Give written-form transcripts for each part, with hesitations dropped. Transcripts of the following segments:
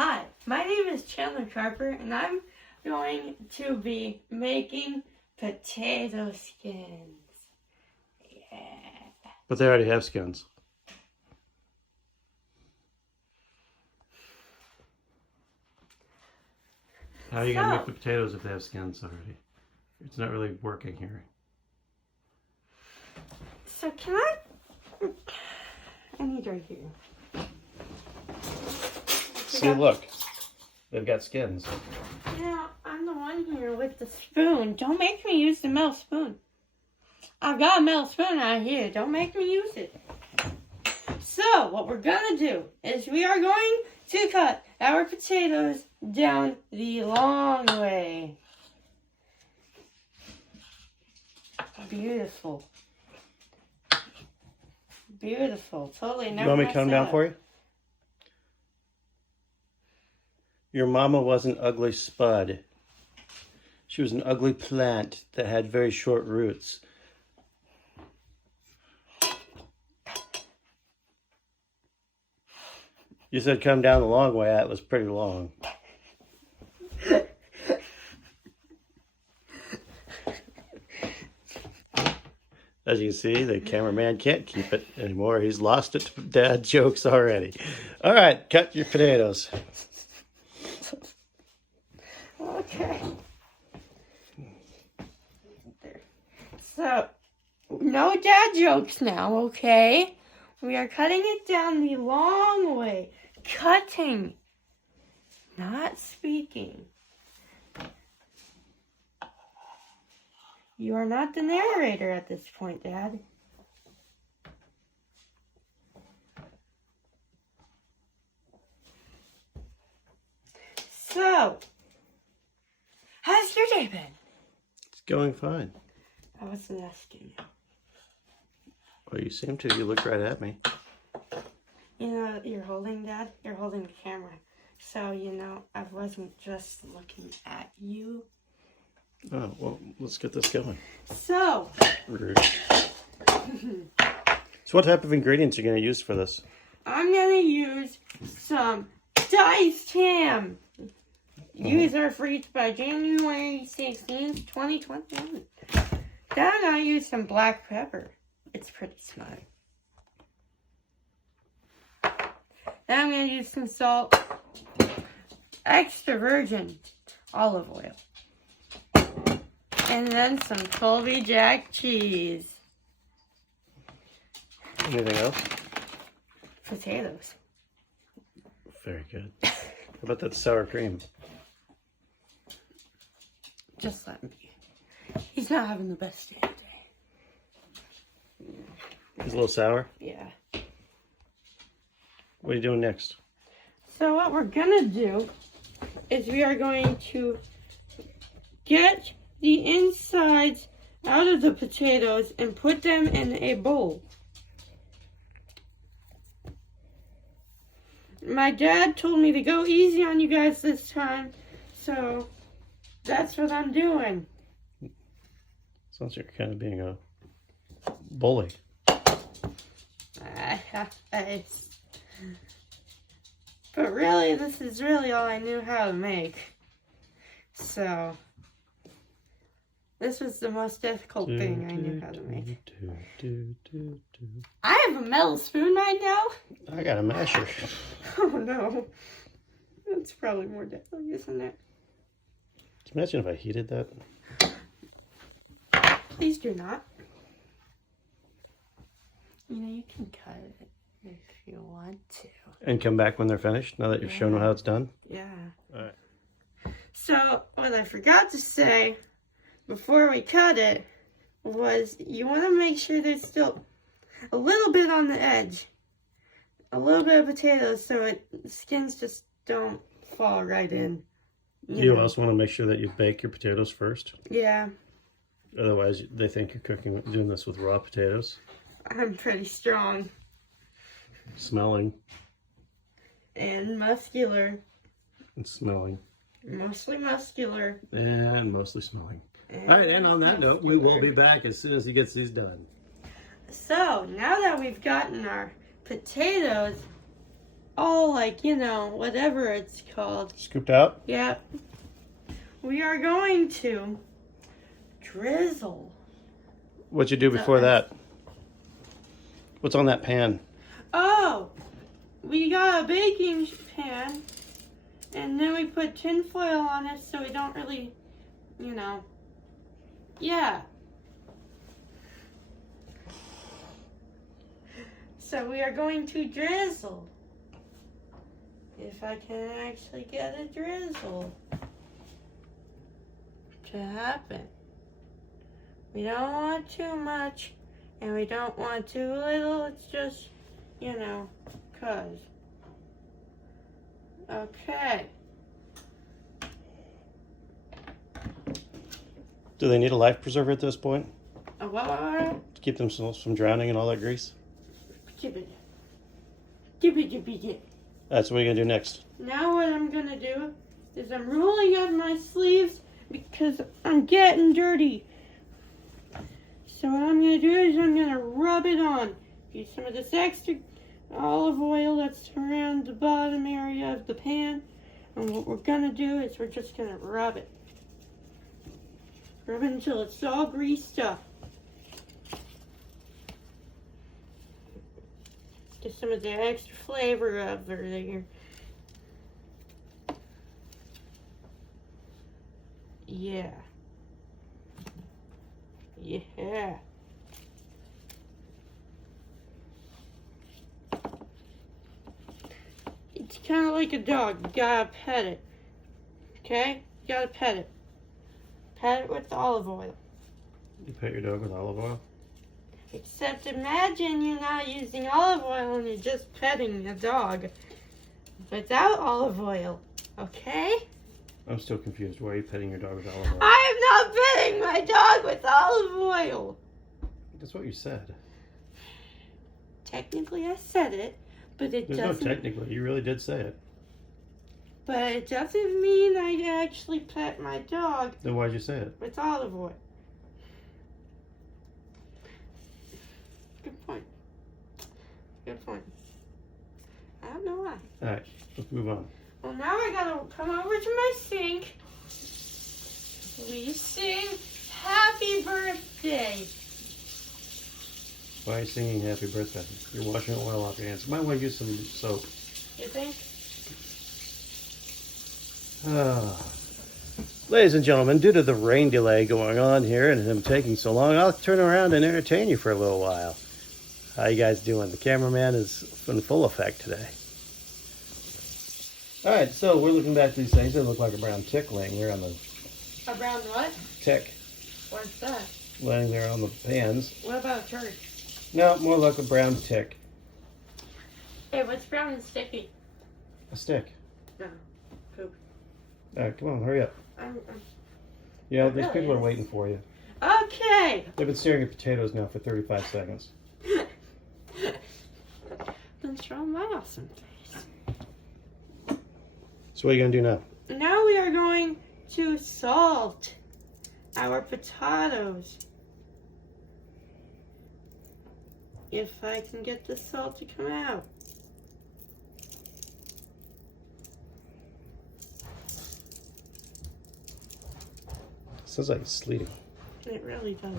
Hi, my name is Chandler Carper, and I'm going to be making potato skins. Yeah. But they already have skins. How are you going to make the potatoes if they have skins already? It's not really working here. So can I need right here. See, look. They've got skins. Yeah, I'm the one here with the spoon. Don't make me use the metal spoon. I've got a metal spoon out here. Don't make me use it. So, what we're going to do is we are going to cut our potatoes down the long way. Beautiful. Beautiful. Totally never. You want me to come down for you? Your mama was an ugly spud. She was an ugly plant that had very short roots. You said come down the long way. That was pretty long. As you can see, the cameraman can't keep it anymore. He's lost it to dad jokes already. All right, cut your potatoes. Okay. There. So, no dad jokes now, okay? We are cutting it down the long way. Cutting, not speaking. You are not the narrator at this point, Dad. So, how's your day been? It's going fine. I wasn't asking you. Well, you seem to. You looked right at me. You know, you're holding, Dad. You're holding the camera. So, you know, I wasn't just looking at you. Oh, well, let's get this going. So. So what type of ingredients are you going to use for this? I'm going to use some diced ham. Use are free by January 16th, 2021. Then I'm going to use some black pepper. It's pretty smart. Then I'm going to use some salt. Extra virgin olive oil. And then some Colby Jack cheese. Anything else? Potatoes. Very good. How about that sour cream? Just let him be. He's not having the best day today. It's a little sour? Yeah. What are you doing next? So what we're going to do is we are going to get the insides out of the potatoes and put them in a bowl. My dad told me to go easy on you guys this time, so that's what I'm doing. Sounds like you're kind of being a bully. But really, this is really all I knew how to make. So, this was the most difficult thing I knew how to make. I have a metal spoon right now. I got a masher. Oh no. That's probably more deadly, isn't it? Just imagine if I heated that. Please do not. You know, you can cut it if you want to. And come back when they're finished, now that you've shown them how it's done? Yeah. All right. So, what I forgot to say before we cut it was you want to make sure there's still a little bit on the edge. A little bit of potatoes so the skins just don't fall right in. You also want to make sure that you bake your potatoes first. Yeah. Otherwise, they think you're doing this with raw potatoes. I'm pretty strong. Smelling. And muscular. And smelling. Mostly muscular. And mostly smelling. All right, and on that note, we will be back as soon as he gets these done. So, now that we've gotten our potatoes all like, you know, whatever it's called. Scooped out? Yep. We are going to drizzle. What'd you do before that? What's on that pan? Oh, we got a baking pan, and then we put tin foil on it so we don't really, you know, yeah. So we are going to drizzle. If I can actually get a drizzle to happen. We don't want too much, and we don't want too little. It's just, you know, 'cause. Okay. Do they need a life preserver at this point What? to keep themselves from drowning in all that grease? That's what you're gonna do next. Now what I'm gonna do is I'm rolling up my sleeves because I'm getting dirty. So what I'm gonna do is I'm gonna rub it on. Use some of this extra olive oil that's around the bottom area of the pan. And what we're gonna do is we're just gonna rub it. Rub it until it's all greased up. Get some of the extra flavor over there. Yeah. Yeah. It's kind of like a dog. You gotta pet it. Okay? You gotta pet it. Pet it with olive oil. You pet your dog with olive oil? Except imagine you're not using olive oil and you're just petting a dog without olive oil. Okay? I'm still confused. Why are you petting your dog with olive oil? I am not petting my dog with olive oil. That's what you said. Technically, I said it, but it There's doesn't. no technically. You really did say it. But it doesn't mean I actually pet my dog Then why'd you say it? with olive oil. Good point. Good point. I don't know why. All right, let's move on. Well, now I gotta come over to my sink. We sing Happy Birthday. Why are you singing happy birthday? You're washing oil off your hands. You might want to use some soap. You think? Ladies and gentlemen, due to the rain delay going on here and him taking so long, I'll turn around and entertain you for a little while. How you guys doing? The cameraman is in full effect today. All right, so we're looking back at these things. They look like a brown tick laying there on the A brown what? tick, What's that? laying there on the pans. What about a turd? No, more like a brown tick. Hey, what's brown and sticky? A stick. No. Poop. All right, come on, hurry up. I'm Yeah, It these really people are is. waiting for you. Okay. They've been staring at potatoes now for 35 seconds. Then show my awesome face. So what are you going to do now? Now we are going to salt our potatoes. If I can get the salt to come out. Sounds like it's sleeting. It really does.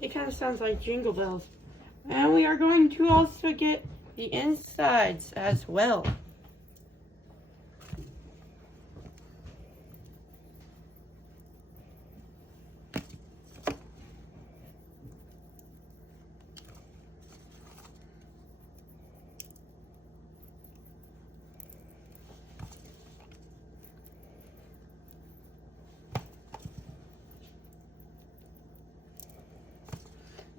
It kind of sounds like Jingle Bells. And we are going to also get the insides as well.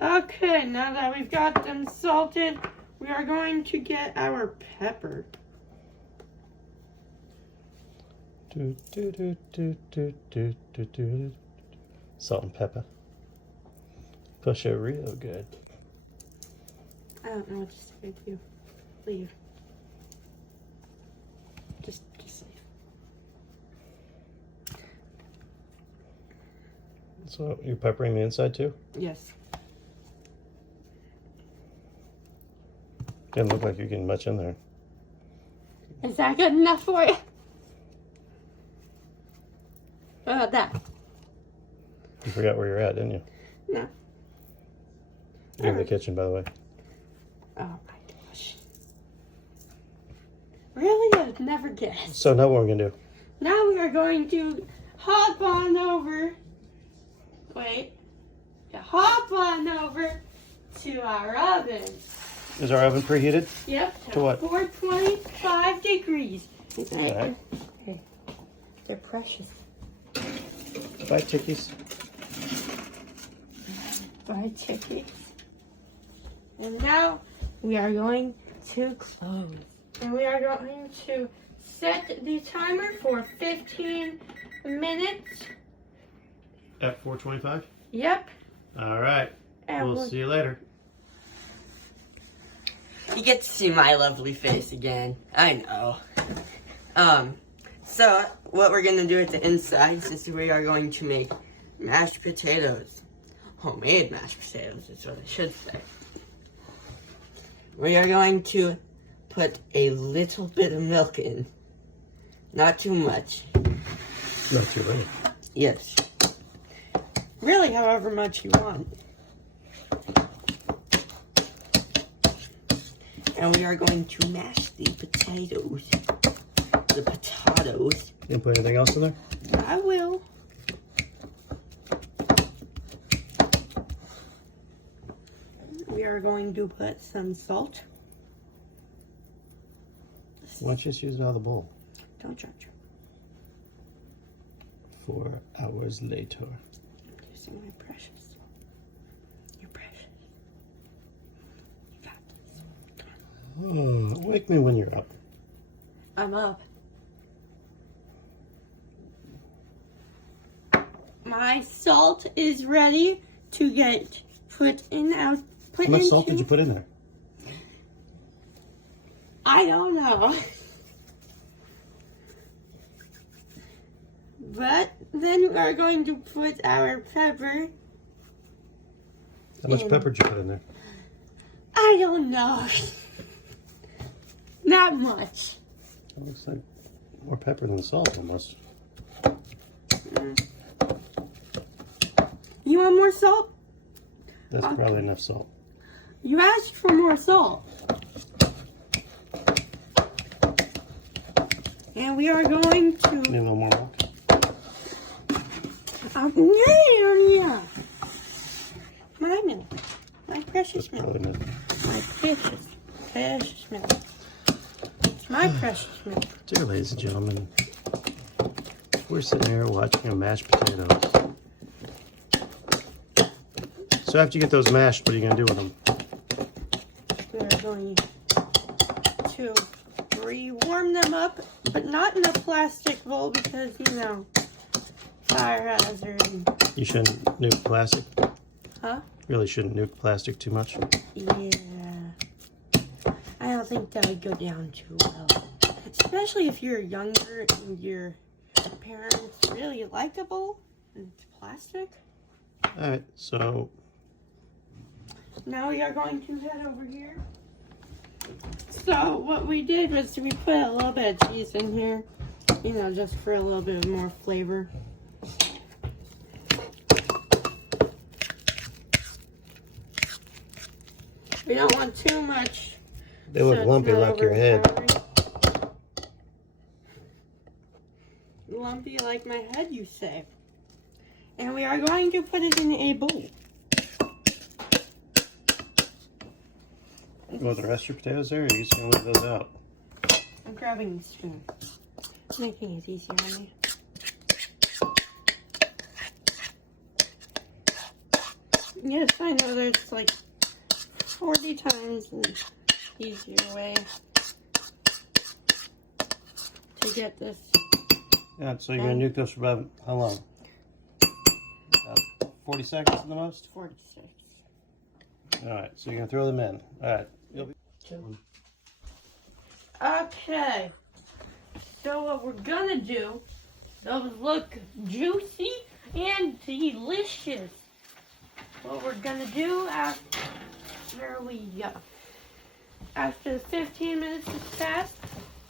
Okay, now that we've got them salted, we are going to get our pepper. Salt and pepper. Push it real good. I don't know what to say to you. Leave. Just leave. So you're peppering the inside too? Yes. Didn't look like you're getting much in there. Is that good enough for you? How about that? You forgot where you're at, didn't you? No. You're in the kitchen, by the way. Oh my gosh. Really? I'd never guessed. So now what we're gonna do? Now we are going to hop on over. Wait. Hop on over to our oven. Is our oven preheated? Yep. To what? 425 degrees. All right. Hey, they're precious. 5 chickies. 5 chickies. And now we are going to close. And we are going to set the timer for 15 minutes. At 425? Yep. All right. And We'll see you later. You get to see my lovely face again. I know. So what we're gonna do at the inside is we are going to make mashed potatoes. Homemade mashed potatoes is what I should say. We are going to put a little bit of milk in. Not too much. Not too late. Yes. Really, however much you want. And we are going to mash the potatoes. The potatoes. You gonna put anything else in there? I will. We are going to put some salt. Why don't you just use it out of the bowl? Don't judge. 4 hours later. I'm using my precious. You're precious. You got this. Oh, wake me when you're up. I'm up. My salt is ready to get put in out. Put How much into, salt did you put in there? I don't know. But then we're going to put our pepper. How much in. pepper did you put in there? I don't know. Not much. That looks like more pepper than salt almost. You want more salt? That's Okay. probably enough salt. You asked for more salt. And we are going to... Need a little more milk? yeah. My milk. My precious That's milk. probably enough. My precious milk. It's my precious milk. Dear ladies and gentlemen, we're sitting here watching a mashed potatoes. So after you get those mashed, what are you going to do with them? We are going to re-warm them up, but not in a plastic bowl because, you know, fire hazard. You shouldn't nuke plastic. Huh? Really shouldn't nuke plastic too much. Yeah. I don't think that would go down too well. Especially if you're younger and your parents really likable and it's plastic. Alright, so Now we are going to head over here. So what we did was we put a little bit of cheese in here, you know, just for a little bit more flavor. We don't want too much. they look so it's lumpy not like your head. overpowering. Lumpy like my head, you say. And we are going to put it in a bowl. You want the rest of your potatoes there, or are you just going to leave those out? I'm grabbing the spoon. Making it easier on me. Yes, I know there's like 40 times an easier way to get this. Yeah, so you're going to nuke those for about how long? About 40 seconds at the most? 46. Alright, so you're going to throw them in. Alright. You'll be chilling. Okay. So what we're gonna do, those look juicy and delicious. What we're gonna do after we after the 15 minutes has passed,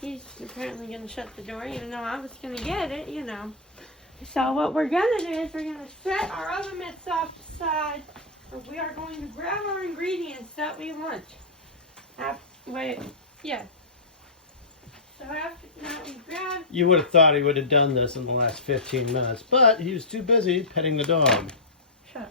he's apparently going to shut the door, even though I was going to get it, you know. So what we're going to do is we're going to set our oven mitts off the side, and we are going to grab our ingredients that we want. Yeah. So after that we grab... You would have thought he would have done this in the last 15 minutes, but he was too busy petting the dog. Shut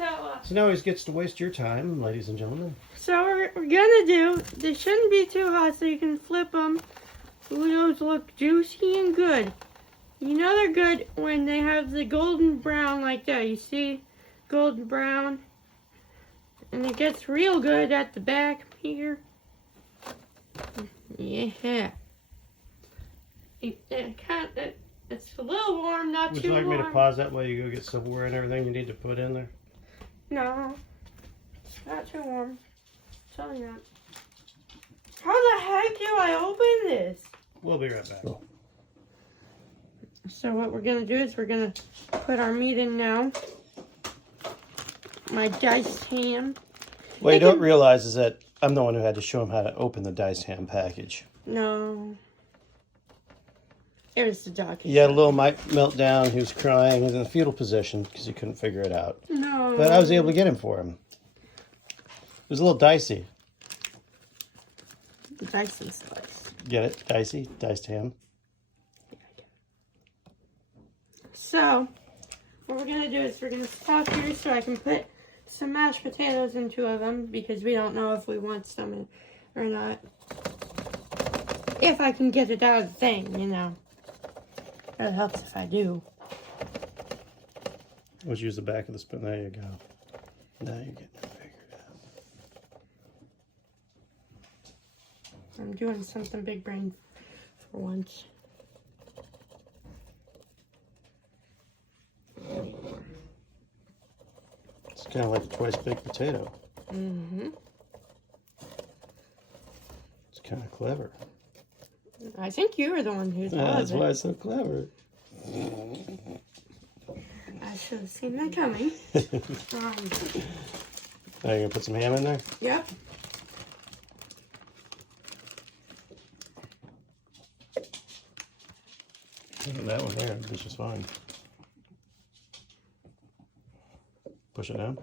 up. So now he gets to waste your time, ladies and gentlemen. So what we're gonna do, they shouldn't be too hot so you can flip them. Those look juicy and good. You know they're good when they have the golden brown like that. You see? Golden brown. And it gets real good at the back here. Yeah. It's a little warm, not Would too you like warm. me to pause that while you go get silverware and everything you need to put in there? No, it's not too warm. I'm telling you that. How the heck do I open this? We'll be right back. So what we're gonna do is we're gonna put our meat in now. My diced ham. What you don't realize is that I'm the one who had to show him how to open the diced ham package. No. It was the dog. He had a little meltdown. He was crying. He was in a fetal position because he couldn't figure it out. No. But I was able to get him for him. It was a little dicey. Dicey slice. Get it? Dicey? Diced ham. So, what we're going to do is we're going to stop here so I can put some mashed potatoes in 2 of them because we don't know if we want some in or not. If I can get it out of the thing, you know. It helps if I do. Let's use the back of the spoon. There you go. Now you're getting it figured out. I'm doing something big brain for once. It's kind of like a twice baked potato. Mm-hmm. It's kind of clever. I think you were the one who That's thought why it. it's so clever. I should have seen that coming. Now you're going to put some ham in there? Yep. That one there is just fine. Push it down.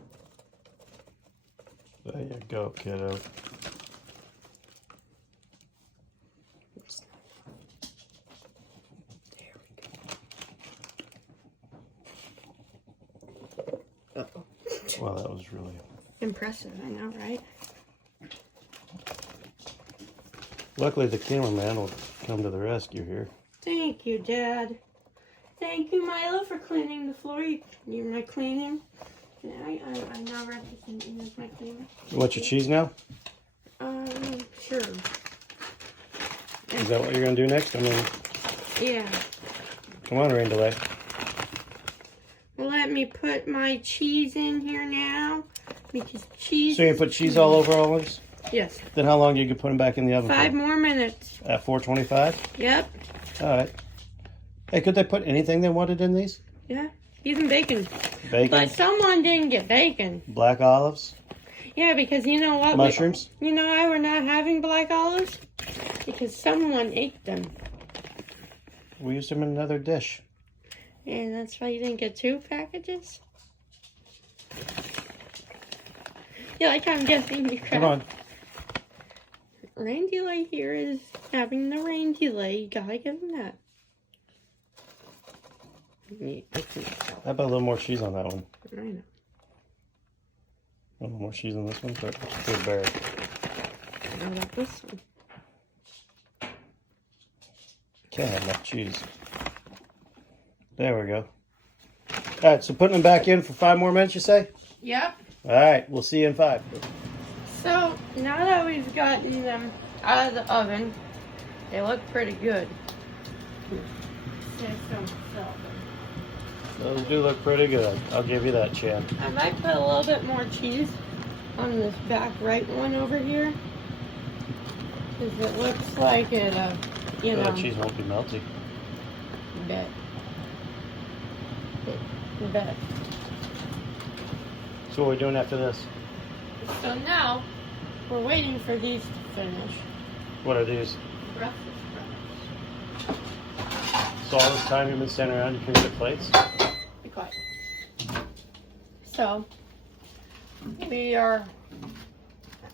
There you go, kiddo. Well, that was really... Impressive, I know, right? Luckily, the cameraman will come to the rescue here. Thank you, Dad. Thank you, Milo, for cleaning the floor. You're my cleaning. I now represent you as my cleaner. You want your cheese now? Sure. Is that what you're going to do next? I mean, Yeah. come on, rain delay. Let me put my cheese in here now. Because cheese... So you put cheese all over all these? Yes. Then how long do you can put them back in the oven 5 for? more minutes. At 425? Yep. All right. Hey, could they put anything they wanted in these? Yeah. Even bacon. Bacon? But someone didn't get bacon. Black olives? Yeah, because you know what? Mushrooms? You know why we're not having black olives? Because someone ate them. We used them in another dish. And that's why you didn't get 2 packages? Yeah, like I'm guessing you Come on. Rain delay here is having the rain delay. You gotta give him that. How about a little more cheese on that one? I know. A little more cheese on this one? But it's too bare. How about this one? Can't have enough cheese. There we go. All right, so putting them back in for 5 more minutes, you say? Yep. All right, we'll see you in 5. So, now that we've gotten them out of the oven, they look pretty good. Those do look pretty good. I'll give you that, Chan. I might put a little bit more cheese on this back right one over here. Because it looks like it, you know. That cheese won't be melty. Bet. So what are we doing after this? So now, we're waiting for these to finish. What are these? Breakfast products. So all this time you've been standing around, you can get plates? Be quiet. So,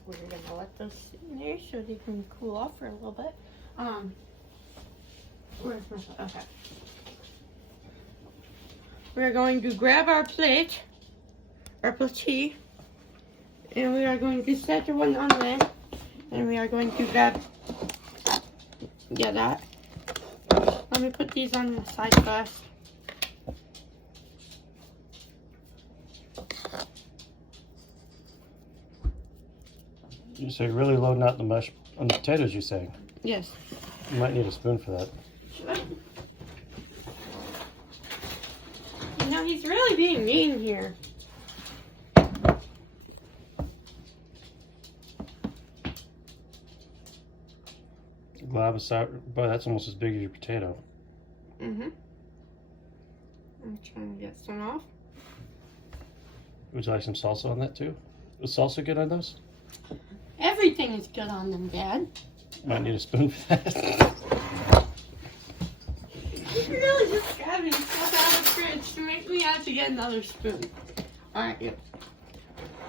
we're gonna let those sit in there so they can cool off for a little bit. Where's my, okay. We're going to grab our plate, our platee, and we are going to set the one on there, and we are going to grab, that. Let me put these on the side first. So you're really loading out the mush on the potatoes, you're saying? Yes. You might need a spoon for that. You know, he's really being mean here. Glob of sour, boy, that's almost as big as your potato. Mm-hmm. I'm trying to get some off. Would you like some salsa on that too? Was salsa good on those? Everything is good on them, Dad. Might need a spoon for that. He's really just grabbing stuff out of the fridge to make me have to get another spoon. Alright, you.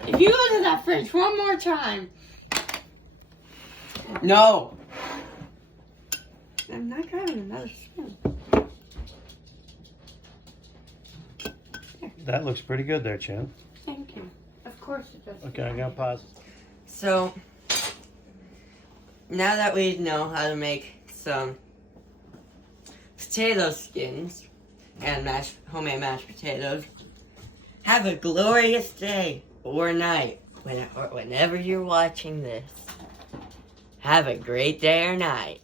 If you go to that fridge one more time. No! I'm not grabbing another spoon. That looks pretty good there, Chan. Thank you. Of course it does. Okay, I'm gonna pause. So, now that we know how to make some potato skins and homemade mashed potatoes, have a glorious day or night whenever you're watching this. Have a great day or night.